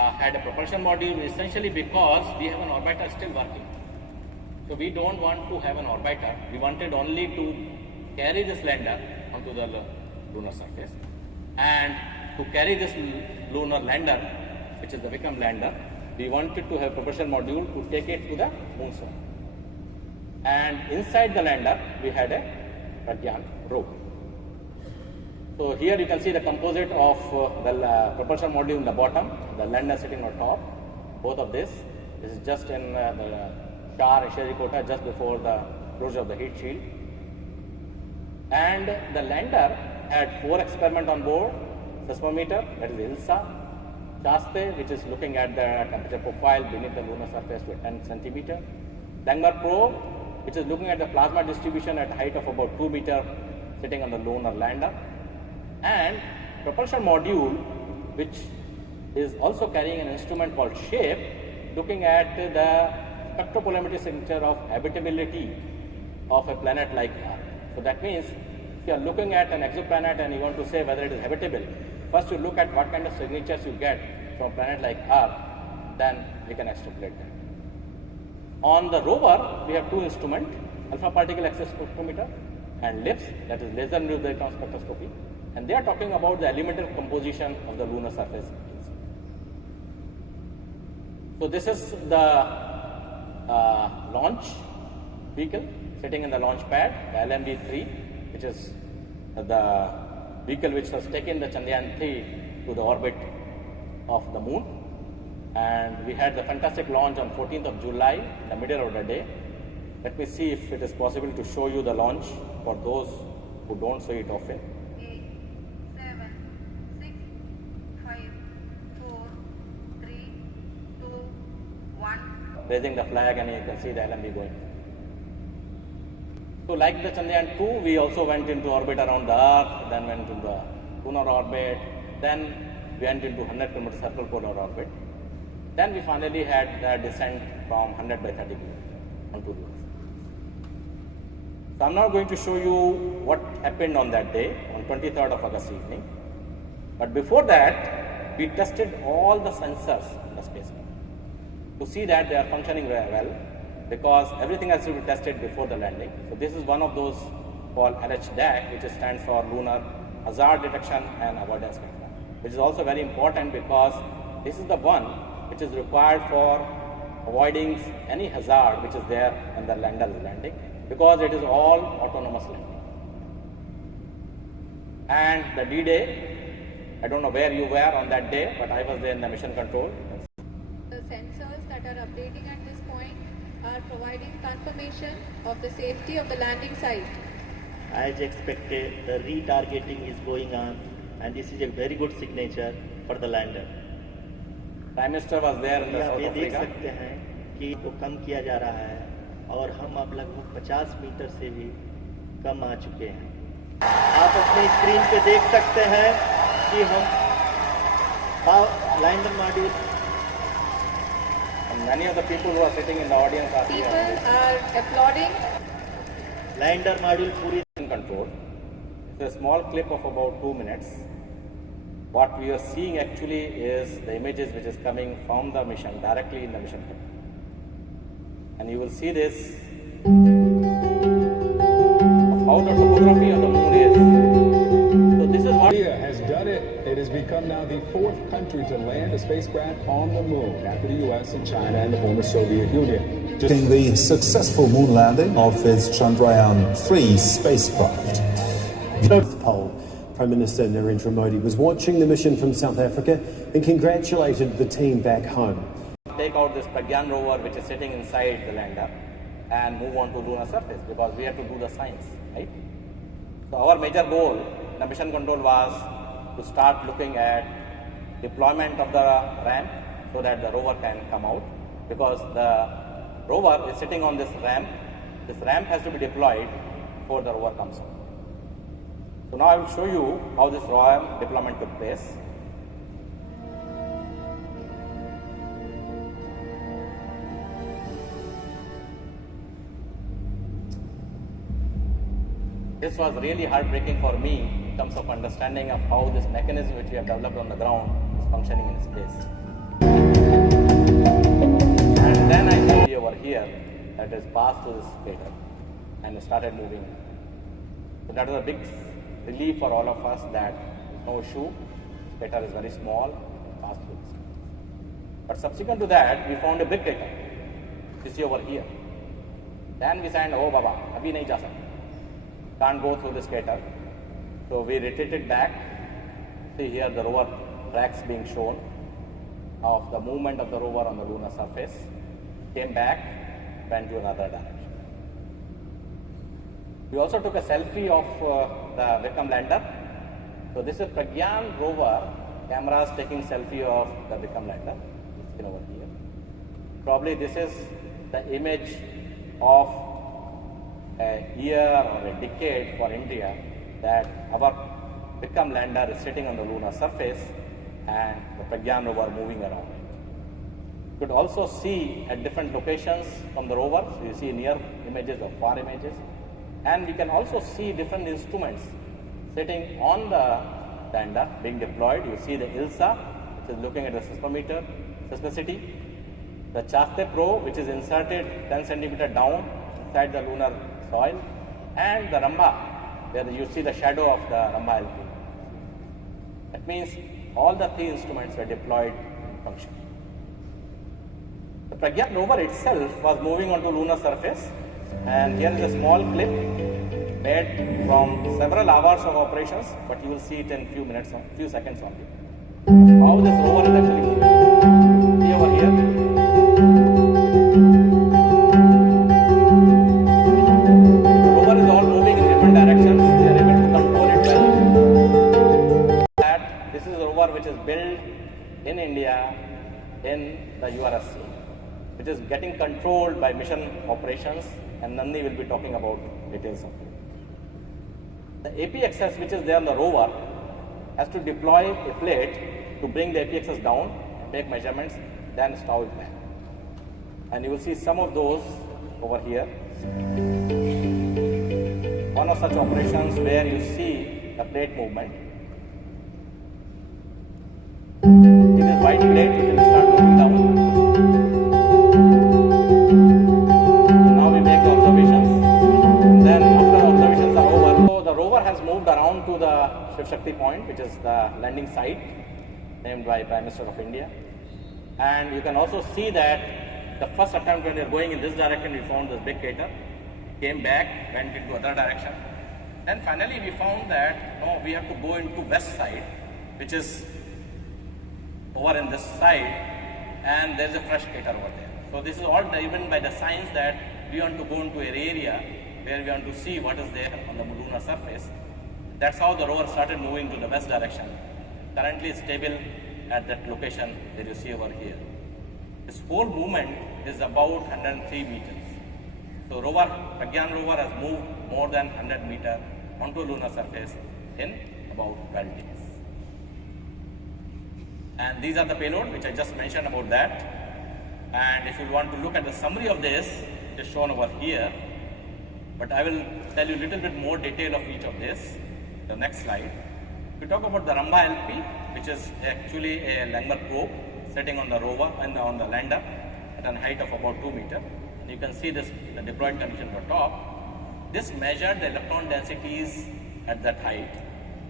had a propulsion module essentially because we have an orbiter still working. So we don't want to have an orbiter. We wanted only to carry this lander onto the lunar surface, and to carry this lunar lander, which is the Vikram lander, we wanted to have propulsion module to take it to the moon zone. And inside the lander, we had a Pragyan rover. So here you can see the composite of the propulsion module in the bottom, the lander sitting on top. Both of this is just in the Ch3 Sherikota just before the closure of the heat shield. And the lander had 4 experiments on board: seismometer, that is ILSA; Ch3, which is looking at the temperature profile beneath the lunar surface to 10 centimeter; Langmuir probe, which is looking at the plasma distribution at a height of about 2 meters sitting on the lunar lander; and propulsion module, which is also carrying an instrument called SHAPE, looking at the spectropolarimetry signature of habitability of a planet like Earth. So that means if you are looking at an exoplanet and you want to say whether it is habitable, first you look at what kind of signatures you get from a planet like Earth, then we can extrapolate that. On the rover, we have 2 instruments, alpha particle access spectrometer and LIPS, that is laser induced electron spectroscopy, and they are talking about the elemental composition of the lunar surface. So this is the launch vehicle sitting in the launch pad, the LMD-3, which is the vehicle which has taken the Chandrayaan-3 to the orbit of the moon. And we had the fantastic launch on 14th of July, in the middle of the day. Let me see if it is possible to show you the launch for those who don't see it often. 8, 7, 6, 5, 4, 3, 2, 1. Raising the flag, and you can see the LMB going. So like the Chandrayaan-2, we also went into orbit around the Earth, then went into the lunar orbit, then we went into 100 km circumpolar orbit. Then we finally had the descent from 100 by 30 km onto the Earth. So I'm now going to show you what happened on that day, on 23rd of August evening. But before that, we tested all the sensors in the spacecraft to see that they are functioning very well, because everything has to be tested before the landing. So this is one of those called LHDAC, which stands for Lunar Hazard Detection and Avoidance Spectrum, which is also very important because this is the one which is required for avoiding any hazard which is there when the lander is landing, because it is all autonomous landing. And the D-Day, I don't know where you were on that day, but I was there in the mission control. The sensors that are updating at this point are providing confirmation of the safety of the landing site. As expected, the retargeting is going on, and this is a very good signature for the lander. Prime Minister was there in the South आप देख Africa. सकते हैं कि वो कम किया जा रहा है और हम अब लगभग 50 मीटर से भी कम आ चुके हैं. आप अपने स्क्रीन पे देख सकते हैं कि हम lander module. And many of the people who are sitting in the audience are People here. are applauding. Lander module पूरी In control. It's a small clip of about 2 minutes. What we are seeing actually is the images which is coming from the mission, directly in the mission. And you will see this of how the topography of the moon is. So this is what India has done it. It has become now the 4th country to land a spacecraft on the moon after the US and China and the former Soviet Union. The successful moon landing of its Chandrayaan-3 spacecraft. North Pole. Prime Minister Narendra Modi was watching the mission from South Africa and congratulated the team back home. take out this Pragyan rover which is sitting inside the lander and move on to lunar surface, because we have to do the science, right? So our major goal in the mission control was to start looking at deployment of the ramp so that the rover can come out, because the rover is sitting on this ramp. This ramp has to be deployed before the rover comes out. So now I will show you how this ramp deployment took place. This was really heartbreaking for me in terms of understanding of how this mechanism which we have developed on the ground is functioning in space. over here that has passed through this crater and started moving. So that was a big relief for all of us that no issue, this crater is very small, passed through this. But subsequent to that, we found a big crater. You see over here. Then we said, oh Baba, abhi nahi ja sakte. Can't go through this crater. So we retreated back. See here the rover tracks being shown of the movement of the rover on the lunar surface. Came back, went to another direction. We also took a selfie of the Vikram lander. So this is Pragyan rover cameras taking selfie of the Vikram lander. You see over here. Probably this is the image of a year or a decade for India that our Vikram lander is sitting on the lunar surface and the Pragyan rover moving around it. You could also see at different locations from the rover, so you see near images or far images, and we can also see different instruments sitting on the lander being deployed. You see the ILSA, which is looking at the seismometer, seismicity, the Ch3 probe, which is inserted 10 centimeter down inside the lunar soil, and the Ramba, where you see the shadow of the Ramba LP. That means all the three instruments were deployed in function. The Pragyan rover itself was moving onto lunar surface, and here is a small clip made from several hours of operations, but you will see it in few seconds only. How this rover is actually moving. See over here. Which is built in India in the URSC, which is getting controlled by mission operations, and Nandi will be talking about details of it. The AP axis which is there on the rover has to deploy a plate to bring the AP axis down, make measurements, then stow it back. And you will see some of those over here. One of such operations where you see the plate movement. See this white plate, you can start moving down. Now we make the observations. And then after the observations are over, so the rover has moved around to the Ch3 point, which is the landing site named by Prime Minister of India. And you can also see that the first attempt when we were going in this direction, we found this big crater, came back, went into other direction. Then finally we found that no, we have to go into west side, which is over in this side, and there's a fresh crater over there. So this is all driven by the science that we want to go into an area where we want to see what is there on the lunar surface. That's how the rover started moving to the west direction. Currently it's stable at that location that you see over here. This whole movement is about 103 meters. So Pragyan rover has moved more than 100 meters onto lunar surface in about 12 days. And these are the payload which I just mentioned about that. And if you want to look at the summary of this, it is shown over here. But I will tell you a little bit more detail of each of this. The next slide. We talk about the Ramba LP, which is actually a Langmuir probe sitting on the rover and on the lander at a height of about 2 meters. And you can see this, the deployed condition on top. This measured the electron densities at that height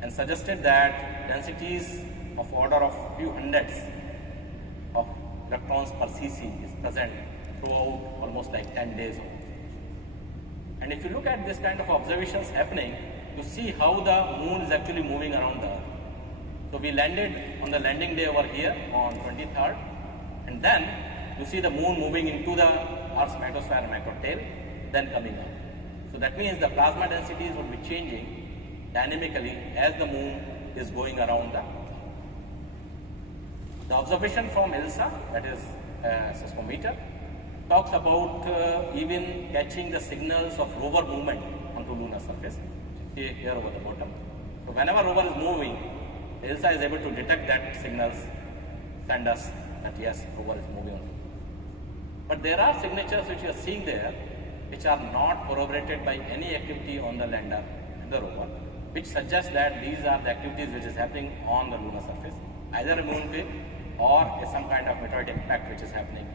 and suggested that densities of order of few hundreds of electrons per cc is present throughout almost like 10 days. And if you look at this kind of observations happening, you see how the moon is actually moving around the Earth. So we landed on the landing day over here on 23rd, and then you see the moon moving into the Earth's magnetosphere and macrotail, then coming up. So that means the plasma densities would be changing dynamically as the moon is going around the Earth. The observation from ILSA, that is seismometer, talks about even catching the signals of rover movement onto lunar surface. See here over the bottom. So whenever rover is moving, ILSA is able to detect that signals, send us that yes, rover is moving on. But there are signatures which you are seeing there, which are not corroborated by any activity on the lander and the rover, which suggests that these are the activities which is happening on the lunar surface, either a moonquake or some kind of meteorite impact which is happening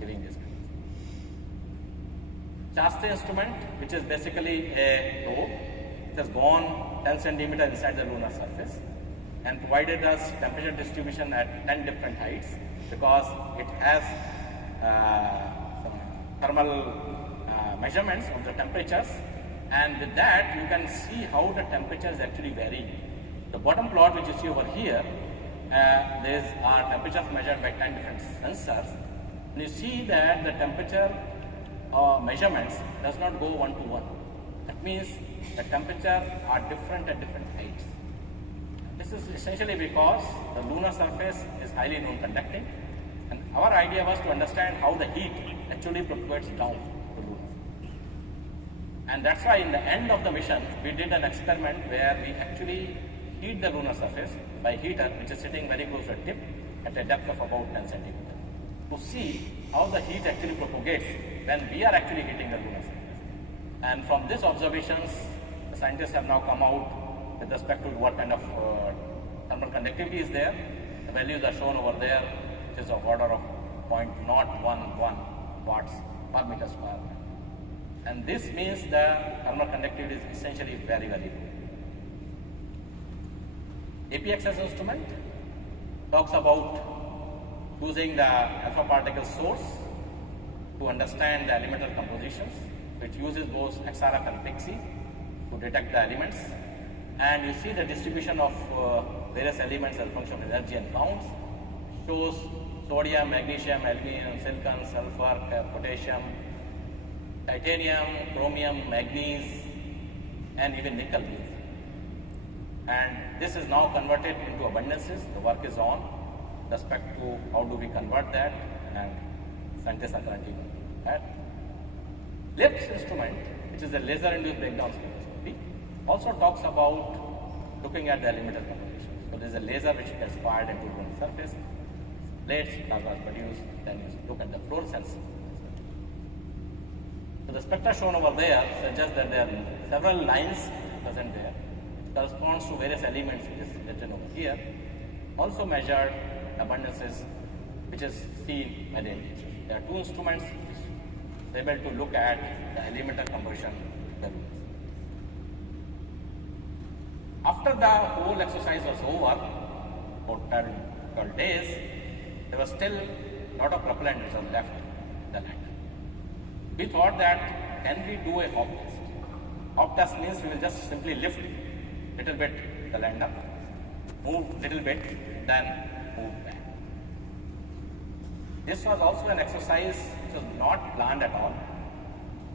during this. Ch3 instrument, which is basically a probe. It has gone 10 centimeter inside the lunar surface and provided us temperature distribution at 10 different heights because it has some thermal measurements of the temperatures, and with that you can see how the temperatures actually vary. The bottom plot which you see over here, these are temperatures measured by 10 different sensors. And you see that the temperature measurements does not go one to one. That means the temperatures are different at different heights. This is essentially because the lunar surface is highly non-conducting, and our idea was to understand how the heat actually propagates down to the lunar. And that's why in the end of the mission, we did an experiment where we actually heat the lunar surface by heater, which is sitting very close to a tip at a depth of about 10 centimeters, to see how the heat actually propagates when we are actually heating the lunar surface. And from these observations, the scientists have now come out with respect to what kind of thermal conductivity is there. The values are shown over there, which is of order of 0.011 watts per meter square. And this means the thermal conductivity is essentially very, very low. APXS instrument talks about using the alpha particle source to understand the elemental compositions. It uses both XRF and PIXI to detect the elements, and you see the distribution of various elements as a function of energy and counts. Shows sodium, magnesium, aluminum, silicon, sulfur, potassium, titanium, chromium, manganese, and even nickel. And this is now converted into abundances. The work is on with respect to how do we convert that, and scientists are currently doing that. LIPS instrument, which is a laser-induced breakdown spectroscopy, also talks about looking at the elemental compositions. So there is a laser which gets fired into the surface, plates, plasma is produced, then you look at the fluorescence. So the spectra shown over there suggests that there are several lines present there. It corresponds to various elements which is written over here. Also measured abundances, which is seen by the individual. There are two instruments which are able to look at the elemental composition values. After the whole exercise was over, about 12 days, there was still a lot of propellant which was left in the lander. We thought that can we do a hop test? Hop test means we will just simply lift little bit the lander, move little bit, then move back. This was also an exercise which was not planned at all.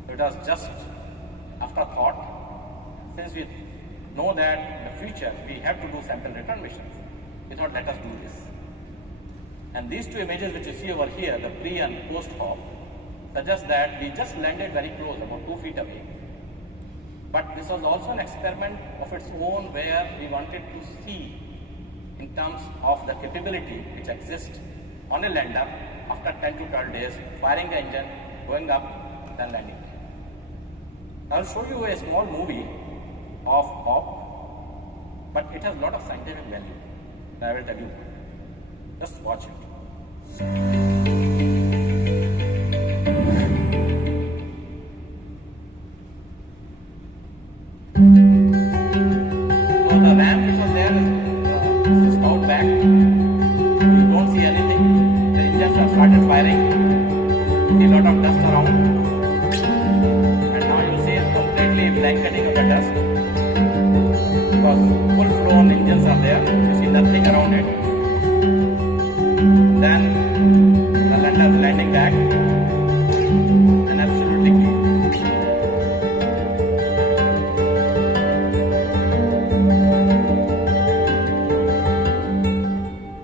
It was just afterthought. Since we know that in the future we have to do sample return missions, we thought let us do this. And these two images which you see over here, the pre and post hop, suggest that we just landed very close, about 2 feet away. But this was also an experiment of its own where we wanted to see in terms of the capability which exists on a lander after 10 to 12 days, firing the engine, going up, then landing. I'll show you a small movie of hop, but it has a lot of scientific value. And I will tell you. Just watch it. Blanketing of the dust, because full flown engines are there, you see nothing around it. Then the lander is landing back and absolutely clean.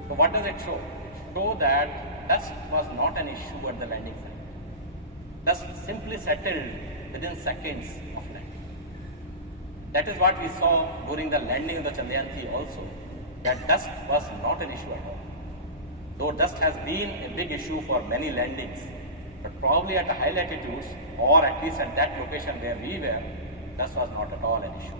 So what does it show? It shows that dust was not an issue at the landing site. Dust simply settled within seconds of landing. That is what we saw during the landing of the Chandrayaan-3 also, that dust was not an issue at all. Though dust has been a big issue for many landings, but probably at the high latitudes, or at least at that location where we were, dust was not at all an issue.